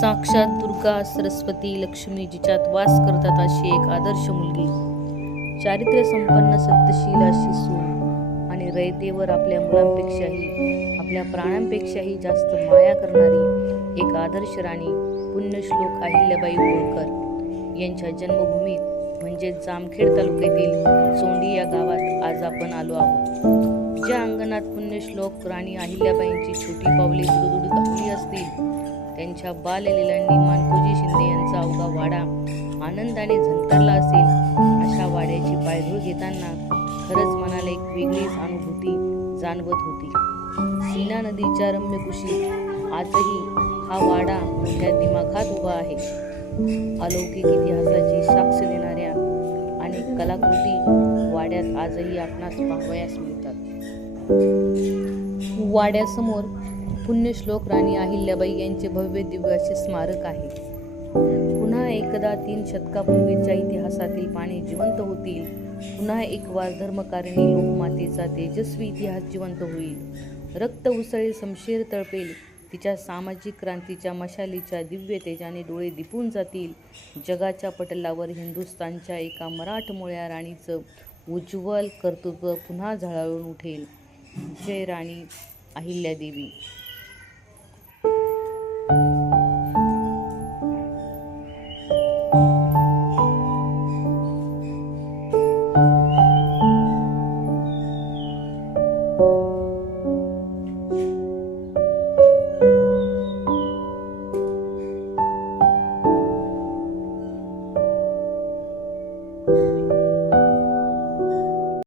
साक्षात दुर्गा सरस्वती लक्ष्मी जिच्यात वास करतात अशी एक आदर्श मुलगी, चारित्र्य संपन्न सत्यशील अशी सून आणि रयतेवर आपल्या मुलांपेक्षाही आपल्या प्राणांपेक्षाही जास्त माया करणारी एक आदर्श राणी पुण्यश्लोक अहिल्याबाई होळकर यांच्या जन्मभूमीत म्हणजे जामखेड तालुक्यातील चोंडी या गावात आज आपण आलो आहोत. ज्या अंगणात पुण्यश्लोक राणी अहिल्याबाईंची छोटी पावले दुडुदुडू धावली असतील, त्यांच्या बाललीलांनी मानकोजी शिंदे यांचा अवघा वाडा आनंदाने झंकारला असेल, अशा वाड्याची पायधूळ घेताना खरंच मनाला एक वेगळीच अनुभूती जाणवत होती. सीना नदीच्या रम्य कुशीत आजही हा वाडा मोठ्या दिमाखात उभा आहे. अलौकिक इतिहासाची साक्ष देणाऱ्या अनेक कलाकृती वाड्यात आजही आपणास पाहावयास मिळतात. वाड्यासमोर पुण्यश्लोक राणी अहिल्याबाई यांचे भव्य दिव्य असे स्मारक आहे. पुन्हा एकदा 3 शतकापूर्वीच्या इतिहासातील पाने जिवंत होतील. पुन्हा एक वार धर्मकारिणी लोकमातेचा तेजस्वी इतिहास जिवंत होईल. रक्त उसळेल, शमशेर तळपेल, तिच्या सामाजिक क्रांतीच्या मशालीच्या दिव्य तेजाने डोळे दिपून जातील. जगाच्या पटलावर हिंदुस्थानच्या एका मराठमोळ्या राणीचं उज्ज्वल कर्तृत्व पुन्हा झळाळून उठेल. जय राणी अहिल्यादेवी.